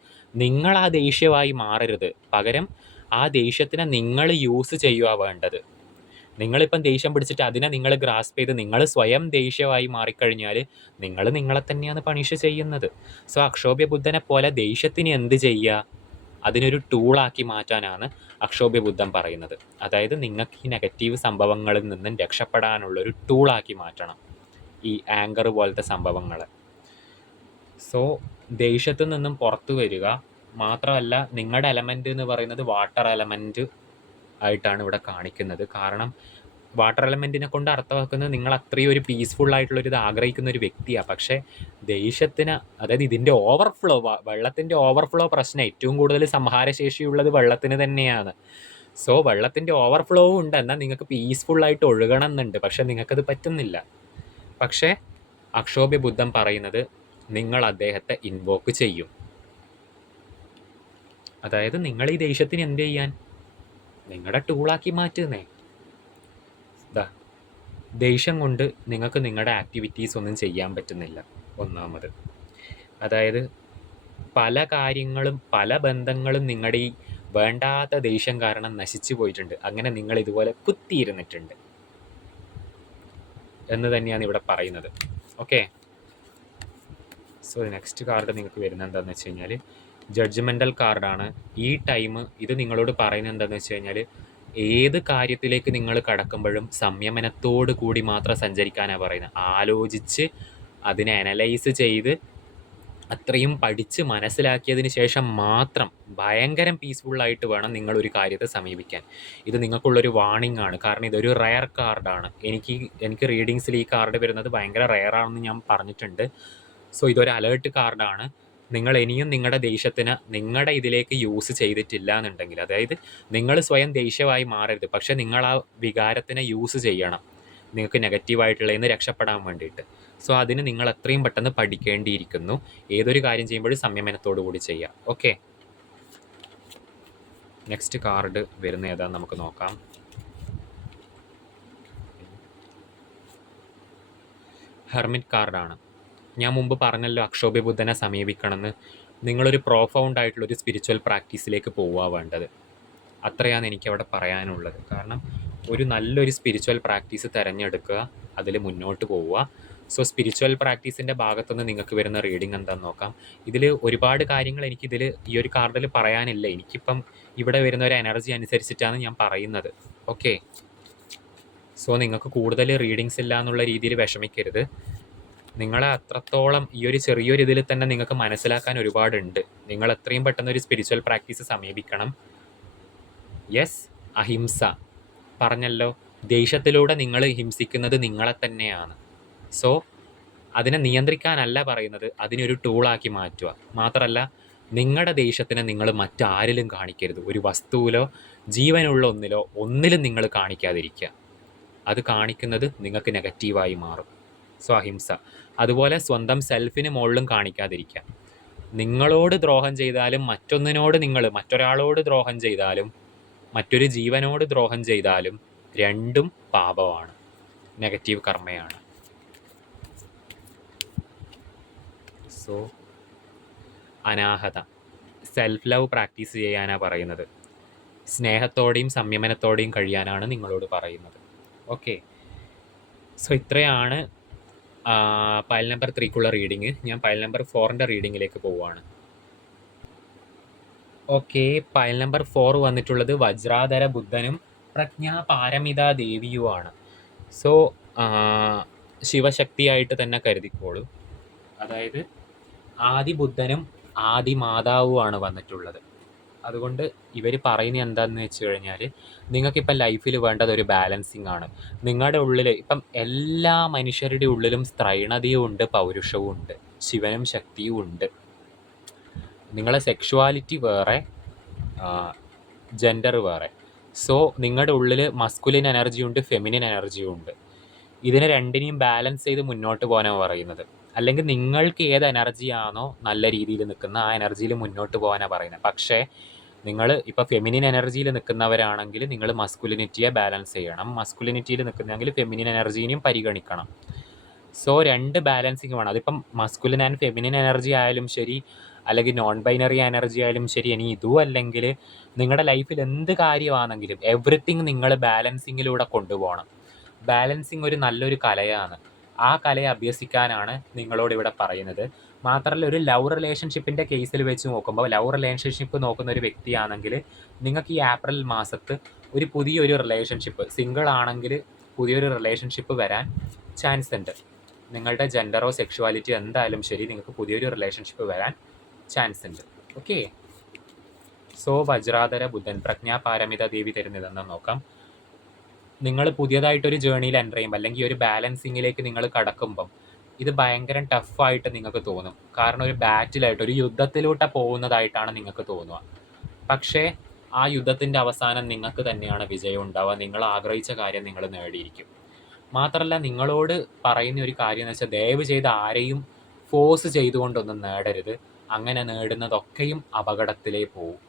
നിങ്ങൾ ആ ദേഷ്യമായി മാറരുത്, പകരം ആ ദേഷ്യത്തിനെ നിങ്ങൾ യൂസ് ചെയ്യുക വേണ്ടത്. നിങ്ങളിപ്പം ദേഷ്യം പിടിച്ചിട്ട് അതിനെ നിങ്ങൾ ഗ്രാസ്പ് ചെയ്ത് നിങ്ങൾ സ്വയം ദേഷ്യമായി മാറിക്കഴിഞ്ഞാൽ നിങ്ങൾ നിങ്ങളെ തന്നെയാണ് പണിഷ് ചെയ്യുന്നത്. സോ അക്ഷോഭ്യ ബുദ്ധനെ പോലെ ദേഷ്യത്തിന് എന്ത് ചെയ്യുക, അതിനൊരു ടൂളാക്കി മാറ്റാനാണ് അക്ഷോഭ്യ ബുദ്ധൻ പറയുന്നത്. അതായത് നിങ്ങൾക്ക് ഈ നെഗറ്റീവ് സംഭവങ്ങളിൽ നിന്നും രക്ഷപ്പെടാനുള്ളൊരു ടൂളാക്കി മാറ്റണം ഈ ആങ്കർ പോലത്തെ സംഭവങ്ങൾ. സോ ദേഷ്യത്തിൽ നിന്നും പുറത്തു വരിക. മാത്രമല്ല നിങ്ങളുടെ എലമെൻ്റ് എന്ന് പറയുന്നത് വാട്ടർ എലമെൻറ്റ് ആയിട്ടാണ് ഇവിടെ കാണിക്കുന്നത്. കാരണം വാട്ടർ എലമെൻറ്റിനെ കൊണ്ട് അർത്ഥമാക്കുന്നത് നിങ്ങൾ അത്രയും ഒരു പീസ്ഫുൾ ആയിട്ടുള്ളൊരിത് ആഗ്രഹിക്കുന്ന ഒരു വ്യക്തിയാണ്. പക്ഷേ ദേഷ്യത്തിന്, അതായത് ഇതിൻ്റെ ഓവർഫ്ലോ, വെള്ളത്തിൻ്റെ ഓവർഫ്ലോ പ്രശ്നം ഏറ്റവും കൂടുതൽ സംഹാരശേഷിയുള്ളത് വെള്ളത്തിന് തന്നെയാണ്. സോ വെള്ളത്തിൻ്റെ ഓവർഫ്ലോവും ഉണ്ട്, എന്നാൽ നിങ്ങൾക്ക് പീസ്ഫുള്ളായിട്ട് ഒഴുകണം എന്നുണ്ട്, പക്ഷെ നിങ്ങൾക്കത് പറ്റുന്നില്ല. പക്ഷേ അക്ഷോഭ്യ ബുദ്ധൻ പറയുന്നത് നിങ്ങൾ അദ്ദേഹത്തെ ഇൻവോക്ക് ചെയ്യും. അതായത് നിങ്ങൾ ഈ ദേഷ്യത്തിന് എന്ത് ചെയ്യാൻ, നിങ്ങളുടെ ടൂളാക്കി മാറ്റുന്നേ. ദേഷ്യം കൊണ്ട് നിങ്ങൾക്ക് നിങ്ങളുടെ ആക്ടിവിറ്റീസ് ഒന്നും ചെയ്യാൻ പറ്റുന്നില്ല ഒന്നാമത്. അതായത് പല കാര്യങ്ങളും പല ബന്ധങ്ങളും നിങ്ങളുടെ ഈ വേണ്ടാത്ത ദേഷ്യം കാരണം നശിച്ചു പോയിട്ടുണ്ട്. അങ്ങനെ നിങ്ങൾ ഇതുപോലെ കുത്തിയിരുന്നിട്ടുണ്ട് എന്ന് തന്നെയാണ് ഇവിടെ പറയുന്നത്. ഓക്കെ, സോ നെക്സ്റ്റ് കാർഡ് നിങ്ങൾക്ക് വരുന്നത് എന്താണെന്ന് വെച്ച് കഴിഞ്ഞാൽ ജഡ്ജ്മെൻ്റൽ കാർഡാണ്. ഈ ടൈം ഇത് നിങ്ങളോട് പറയുന്നത് എന്താണെന്ന് വെച്ച് കഴിഞ്ഞാൽ ഏത് കാര്യത്തിലേക്ക് നിങ്ങൾ കടക്കുമ്പോഴും സംയമനത്തോട് കൂടി മാത്രം സഞ്ചരിക്കാനാണ് പറയുന്നത്. ആലോചിച്ച് അതിനെ അനലൈസ് ചെയ്ത് അത്രയും പഠിച്ച് മനസ്സിലാക്കിയതിന് ശേഷം മാത്രം ഭയങ്കര പീസ്ഫുള്ളായിട്ട് വേണം നിങ്ങളൊരു കാര്യത്തെ സമീപിക്കാൻ. ഇത് നിങ്ങൾക്കുള്ളൊരു വാണിംഗ് ആണ്. കാരണം ഇതൊരു റെയർ കാർഡാണ്. എനിക്ക് റീഡിങ്സിൽ ഈ കാർഡ് വരുന്നത് ഭയങ്കര റെയർ ആണെന്ന് ഞാൻ പറഞ്ഞിട്ടുണ്ട്. സോ ഇതൊരു അലേർട്ട് കാർഡാണ്. നിങ്ങൾ ഇനിയും നിങ്ങളുടെ ദേഷ്യത്തിന് നിങ്ങളുടെ ഇതിലേക്ക് യൂസ് ചെയ്തിട്ടില്ല എന്നുണ്ടെങ്കിൽ, അതായത് നിങ്ങൾ സ്വയം ദേഷ്യമായി മാറരുത്, പക്ഷെ നിങ്ങൾ ആ വികാരത്തിനെ യൂസ് ചെയ്യണം നിങ്ങൾക്ക് നെഗറ്റീവായിട്ടുള്ളതിൽ നിന്ന് രക്ഷപ്പെടാൻ വേണ്ടിയിട്ട്. സോ അതിന് നിങ്ങൾ എത്രയും പെട്ടെന്ന് പഠിക്കേണ്ടിയിരിക്കുന്നു. ഏതൊരു കാര്യം ചെയ്യുമ്പോഴും സംയമനത്തോടു കൂടി ചെയ്യാം. ഓക്കെ, നെക്സ്റ്റ് കാർഡ് വരുന്ന ഏതാണെന്ന് നമുക്ക് നോക്കാം. ഹെർമിറ്റ് കാർഡാണ്. ഞാൻ മുമ്പ് പറഞ്ഞല്ലോ അക്ഷോഭ്യ ബുദ്ധനെ സമീപിക്കണമെന്ന്. നിങ്ങളൊരു പ്രൊഫൗണ്ട് ആയിട്ടുള്ളൊരു സ്പിരിച്വൽ പ്രാക്ടീസിലേക്ക് പോവുക വേണ്ടത്. അത്രയാണ് എനിക്കവിടെ പറയാനുള്ളത്. കാരണം ഒരു നല്ലൊരു സ്പിരിച്വൽ പ്രാക്ടീസ് തിരഞ്ഞെടുക്കുക, അതിൽ മുന്നോട്ട് പോവുക. സോ സ്പിരിച്വൽ പ്രാക്ടീസിൻ്റെ ഭാഗത്തുനിന്ന് നിങ്ങൾക്ക് വരുന്ന റീഡിംഗ് എന്താണെന്ന് നോക്കാം. ഇതിൽ ഒരുപാട് കാര്യങ്ങൾ എനിക്കിതിൽ ഈ ഒരു കാർഡിൽ പറയാനില്ല. എനിക്കിപ്പം ഇവിടെ വരുന്ന ഒരു എനർജി അനുസരിച്ചിട്ടാണ് ഞാൻ പറയുന്നത്. ഓക്കെ, സോ നിങ്ങൾക്ക് കൂടുതൽ റീഡിങ്സ് ഇല്ല എന്നുള്ള രീതിയിൽ വിഷമിക്കരുത്. നിങ്ങളെ അത്രത്തോളം ഈ ഒരു ചെറിയൊരു ഇതിൽ തന്നെ നിങ്ങൾക്ക് മനസ്സിലാക്കാൻ ഒരുപാടുണ്ട്. നിങ്ങൾ എത്രയും പെട്ടെന്ന് ഒരു സ്പിരിച്വൽ പ്രാക്ടീസ് സമീപിക്കണം. യെസ്, അഹിംസ പറഞ്ഞല്ലോ. ദേഷ്യത്തിലൂടെ നിങ്ങൾ ഹിംസിക്കുന്നത് നിങ്ങളെ തന്നെയാണ്. സോ അതിനെ നിയന്ത്രിക്കാനല്ല പറയുന്നത്, അതിനൊരു ടൂളാക്കി മാറ്റുക. മാത്രമല്ല, നിങ്ങളുടെ ദേഷ്യത്തിനെ നിങ്ങൾ മറ്റാരിലും കാണിക്കരുത്. ഒരു വസ്തുവിലോ ജീവനുള്ള ഒന്നിലും നിങ്ങൾ കാണിക്കാതിരിക്കുക. അത് കാണിക്കുന്നത് നിങ്ങൾക്ക് നെഗറ്റീവായി മാറും. സോ അഹിംസ. അതുപോലെ സ്വന്തം സെൽഫിന് മുകളിലും കാണിക്കാതിരിക്കുക. നിങ്ങളോട് ദ്രോഹം ചെയ്താലും മറ്റൊരാളോട് ദ്രോഹം ചെയ്താലും മറ്റൊരു ജീവനോട് ദ്രോഹം ചെയ്താലും രണ്ടും പാപമാണ്, നെഗറ്റീവ് കർമ്മയാണ്. So Anahata, self love practice ചെയ്യാനാണ് പറയുന്നത്. സ്നേഹത്തോടെയും സംയമനത്തോടെയും കഴിയാനാണ് നിങ്ങളോട് പറയുന്നത്. ഓക്കെ, സോ ഇത്രയാണ് പൈൽ നമ്പർ 3ക്കുള്ള റീഡിങ്. ഞാൻ പൈൽ നമ്പർ 4ൻ്റെ റീഡിങ്ങിലേക്ക് പോവുകയാണ്. ഓക്കെ, പൈൽ നമ്പർ 4 വന്നിട്ടുള്ളത് വജ്രാധര ബുദ്ധനും പ്രജ്ഞാ പാരമിത ദേവിയുമാണ്. സോ ശിവശക്തിയായിട്ട് തന്നെ കരുതിക്കോളൂ. അതായത് ആദി ബുദ്ധനും ആദി മാതാവുമാണ് വന്നിട്ടുള്ളത്. അതുകൊണ്ട് ഇവർ പറയുന്നത് എന്താണെന്ന് വെച്ച് കഴിഞ്ഞാൽ, നിങ്ങൾക്കിപ്പം ലൈഫിൽ വേണ്ടത് ഒരു ബാലൻസിങ് ആണ്. നിങ്ങളുടെ ഉള്ളിൽ ഇപ്പം എല്ലാ മനുഷ്യരുടെ ഉള്ളിലും സ്ത്രൈണതയും ഉണ്ട്, പൗരുഷവും ഉണ്ട്, ശിവനും ശക്തിയും ഉണ്ട്. നിങ്ങളെ സെക്ഷുവാലിറ്റി വേറെ, ജെൻഡർ വേറെ. സോ നിങ്ങളുടെ ഉള്ളിൽ മസ്കുലിൻ എനർജി ഉണ്ട്, ഫെമിനിൻ എനർജിയും ഉണ്ട്. ഇതിനെ രണ്ടിനെയും ബാലൻസ് ചെയ്ത് മുന്നോട്ട് പോകാനാണ് പറയുന്നത്. അല്ലെങ്കിൽ നിങ്ങൾക്ക് ഏത് എനർജിയാണോ നല്ല രീതിയിൽ നിൽക്കുന്ന ആ എനർജിയിൽ മുന്നോട്ട് പോകാനാണ് പറയുന്നത്. പക്ഷേ നിങ്ങൾ ഇപ്പോൾ ഫെമിനിൻ എനർജിയിൽ നിൽക്കുന്നവരാണെങ്കിൽ നിങ്ങൾ മസ്കുലിനിറ്റിയെ ബാലൻസ് ചെയ്യണം. മസ്കുലിനിറ്റിയിൽ നിൽക്കുന്നതെങ്കിൽ ഫെമിനിൻ എനർജീനെയും പരിഗണിക്കണം. സോ രണ്ട് ബാലൻസിങ് വേണം. അതിപ്പം മസ്കുലിൻ ആൻഡ് ഫെമിനിൻ എനർജി ആയാലും ശരി, അല്ലെങ്കിൽ നോൺ ബൈനറി എനർജി ആയാലും ശരി, ഇനി ഇതും അല്ലെങ്കിൽ നിങ്ങളുടെ ലൈഫിൽ എന്ത് കാര്യമാണെങ്കിലും എവറിത്തിങ് നിങ്ങൾ ബാലൻസിങ്ങിലൂടെ കൊണ്ടുപോകണം. ബാലൻസിങ് ഒരു നല്ലൊരു കലയാണ്. ആ കലയെ അഭ്യസിക്കാനാണ് നിങ്ങളോട് ഇവിടെ പറയുന്നത്. മാത്രമല്ല, ഒരു ലവ് റിലേഷൻഷിപ്പിൻ്റെ കേസിൽ വെച്ച് നോക്കുമ്പോൾ, ലവ് റിലേഷൻഷിപ്പ് നോക്കുന്ന ഒരു വ്യക്തിയാണെങ്കിൽ നിങ്ങൾക്ക് ഈ ഏപ്രിൽ മാസത്ത് ഒരു പുതിയൊരു റിലേഷൻഷിപ്പ്, സിംഗിൾ ആണെങ്കിൽ പുതിയൊരു റിലേഷൻഷിപ്പ് വരാൻ ചാൻസ് ഉണ്ട്. നിങ്ങളുടെ ജെൻഡറോ സെക്ഷുവാലിറ്റിയോ എന്തായാലും ശരി, നിങ്ങൾക്ക് പുതിയൊരു റിലേഷൻഷിപ്പ് വരാൻ ചാൻസ് ഉണ്ട്. ഓക്കെ, സോ വജ്രാധര ബുദ്ധൻ പ്രജ്ഞാ പാരമിത ദേവി തരുന്നതെന്ന് നോക്കാം. നിങ്ങൾ പുതിയതായിട്ടൊരു ജേണിയിൽ എൻ്റർ ചെയ്യുമ്പോൾ, അല്ലെങ്കിൽ ഒരു ബാലൻസിങ്ങിലേക്ക് നിങ്ങൾ കടക്കുമ്പം ഇത് ഭയങ്കര ടഫായിട്ട് നിങ്ങൾക്ക് തോന്നും. കാരണം ഒരു ബാറ്റിലായിട്ട്, ഒരു യുദ്ധത്തിലൂടെ പോകുന്നതായിട്ടാണ് നിങ്ങൾക്ക് തോന്നുക. പക്ഷേ ആ യുദ്ധത്തിൻ്റെ അവസാനം നിങ്ങൾക്ക് തന്നെയാണ് വിജയം ഉണ്ടാവുക. നിങ്ങൾ ആഗ്രഹിച്ച കാര്യം നിങ്ങൾ നേടിയിരിക്കും. മാത്രമല്ല, നിങ്ങളോട് പറയുന്ന ഒരു കാര്യം എന്ന് വെച്ചാൽ, ദയവ് ചെയ്ത് ആരെയും ഫോഴ്സ് ചെയ്തുകൊണ്ടൊന്നും നേടരുത്. അങ്ങനെ നേടുന്നതൊക്കെയും അപകടത്തിലേ പോവും.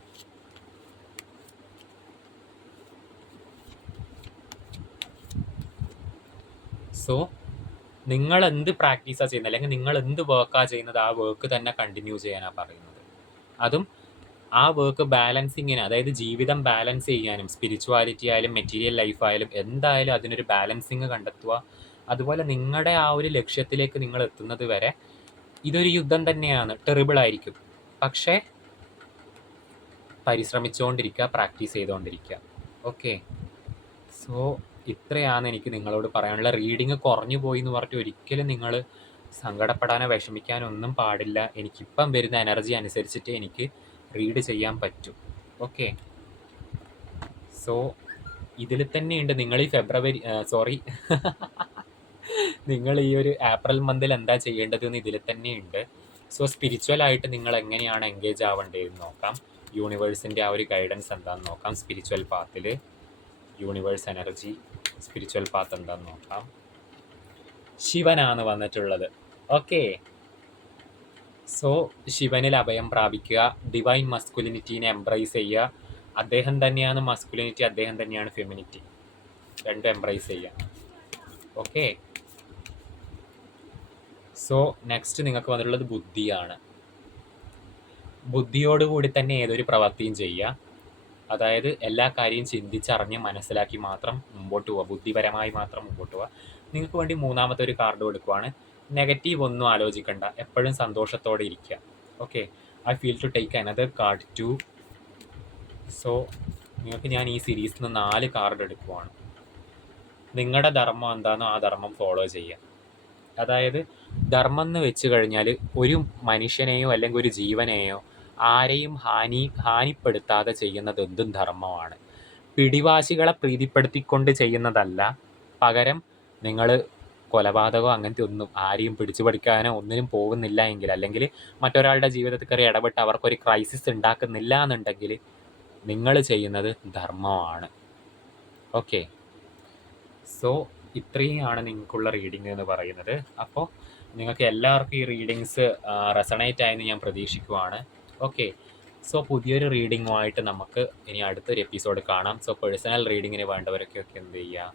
സോ നിങ്ങൾ എന്ത് പ്രാക്ടീസാണ് ചെയ്യുന്നത്, അല്ലെങ്കിൽ നിങ്ങൾ എന്ത് വർക്കാണ് ചെയ്യുന്നത്, ആ വർക്ക് തന്നെ കണ്ടിന്യൂ ചെയ്യാനാണ് പറയുന്നത്. അതും ആ വർക്ക് ബാലൻസിങ്ങിന്, അതായത് ജീവിതം ബാലൻസ് ചെയ്യാനും, സ്പിരിച്വാലിറ്റി ആയാലും മെറ്റീരിയൽ ലൈഫ് ആയാലും എന്തായാലും അതിനൊരു ബാലൻസിങ് കണ്ടെത്തുക. അതുപോലെ നിങ്ങളുടെ ആ ഒരു ലക്ഷ്യത്തിലേക്ക് നിങ്ങൾ എത്തുന്നത് വരെ ഇതൊരു യുദ്ധം തന്നെയാണ്, ടെറിബിൾ ആയിരിക്കും. പക്ഷേ പരിശ്രമിച്ചുകൊണ്ടിരിക്കുക, പ്രാക്ടീസ് ചെയ്തുകൊണ്ടിരിക്കുക. ഓക്കെ, സോ ഇത്രയാണ് എനിക്ക് നിങ്ങളോട് പറയാനുള്ള. റീഡിങ് കുറഞ്ഞു പോയി എന്ന് പറഞ്ഞിട്ട് ഒരിക്കലും നിങ്ങൾ സങ്കടപ്പെടാനോ വിഷമിക്കാനോ ഒന്നും പാടില്ല. എനിക്കിപ്പം വരുന്ന എനർജി അനുസരിച്ചിട്ട് എനിക്ക് റീഡ് ചെയ്യാൻ പറ്റും. ഓക്കെ, സോ ഇതിൽ തന്നെയുണ്ട് നിങ്ങൾ ഈ നിങ്ങൾ ഈ ഒരു ഏപ്രിൽ മന്തിൽ എന്താ ചെയ്യേണ്ടതെന്ന് ഇതിൽ തന്നെയുണ്ട്. സോ സ്പിരിച്വലായിട്ട് നിങ്ങൾ എങ്ങനെയാണ് എൻഗേജ് ആവേണ്ടതെന്ന് നോക്കാം. യൂണിവേഴ്സിൻ്റെ ആ ഒരു ഗൈഡൻസ് എന്താണെന്ന് നോക്കാം. സ്പിരിച്വൽ പാത്തിൽ യൂണിവേഴ്സ് എനർജി, സ്പിരിച്വൽ പാത്ത് എന്താണെന്ന് നോക്കാം. ശിവനാണ് വന്നിട്ടുള്ളത്. ഓക്കെ, സോ ശിവനിൽ അഭയം പ്രാപിക്കുക, ഡിവൈൻ മസ്കുലിനിറ്റീനെ എംബ്രൈസ് ചെയ്യുക. അദ്ദേഹം തന്നെയാണ് മസ്കുലിനിറ്റി, അദ്ദേഹം തന്നെയാണ് ഫെമിനിറ്റി, രണ്ടും എംബ്രൈസ് ചെയ്യുക. ഓക്കെ, സോ നെക്സ്റ്റ് നിങ്ങൾക്ക് വന്നിട്ടുള്ളത് ബുദ്ധിയാണ്. ബുദ്ധിയോടുകൂടി തന്നെ ഏതൊരു പ്രവൃത്തിയും ചെയ്യുക. അതായത് എല്ലാ കാര്യവും ചിന്തിച്ചറിഞ്ഞ് മനസ്സിലാക്കി മാത്രം മുമ്പോട്ട് പോവുക. ബുദ്ധിപരമായി മാത്രം മുമ്പോട്ട് പോവുക. നിങ്ങൾക്ക് വേണ്ടി മൂന്നാമത്തെ ഒരു കാർഡ് കൊടുക്കുവാണ്. നെഗറ്റീവ് ഒന്നും ആലോചിക്കണ്ട. എപ്പോഴും സന്തോഷത്തോടെ ഇരിക്കുക. Okay. I feel to take another card too. So നിങ്ങൾക്ക് ഞാൻ ഈ സീരീസിൽ നിന്ന് 4 കാർഡ് എടുക്കുവാണ്. നിങ്ങളുടെ ധർമ്മം എന്താണോ ആ ധർമ്മം ഫോളോ ചെയ്യുക. അതായത് ധർമ്മം എന്ന് വെച്ച് കഴിഞ്ഞാൽ ഒരു മനുഷ്യനെയോ അല്ലെങ്കിൽ ഒരു ജീവനെയോ ആരെയും ഹാനിപ്പെടുത്താതെ ചെയ്യുന്നത് എന്തും ധർമ്മമാണ്. പിടിവാശികളെ പ്രീതിപ്പെടുത്തിക്കൊണ്ട് ചെയ്യുന്നതല്ല. പകരം നിങ്ങൾ കൊലപാതകമോ അങ്ങനത്തെ ഒന്നും ആരെയും പിടിച്ചു പഠിക്കാനോ ഒന്നിനും പോകുന്നില്ല എങ്കിൽ, അല്ലെങ്കിൽ മറ്റൊരാളുടെ ജീവിതത്തിൽ കയറി ഇടപെട്ട് അവർക്കൊരു ക്രൈസിസ് ഉണ്ടാക്കുന്നില്ല എന്നുണ്ടെങ്കിൽ നിങ്ങൾ ചെയ്യുന്നത് ധർമ്മമാണ്. ഓക്കെ. സോ ഇത്രയുമാണ് നിങ്ങൾക്കുള്ള റീഡിംഗ് എന്ന് പറയുന്നത്. അപ്പോൾ നിങ്ങൾക്ക് എല്ലാവർക്കും ഈ റീഡിങ്സ് റെസണേറ്റ് ആയെന്ന് ഞാൻ പ്രതീക്ഷിക്കുവാണ്. ഓക്കെ. സോ പുതിയൊരു റീഡിങ്ങുമായിട്ട് നമുക്ക് ഇനി അടുത്തൊരു എപ്പിസോഡ് കാണാം. സോ പേഴ്സണൽ റീഡിങ്ങിന് വേണ്ടവരൊക്കെ എന്ത് ചെയ്യുക,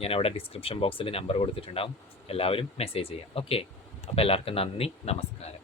ഞാൻ അവിടെ ഡിസ്ക്രിപ്ഷൻ ബോക്സിൽ നമ്പർ കൊടുത്തിട്ടുണ്ടാവും. എല്ലാവരും മെസ്സേജ് ചെയ്യുക. ഓക്കെ. അപ്പോൾ എല്ലാവർക്കും നന്ദി, നമസ്കാരം.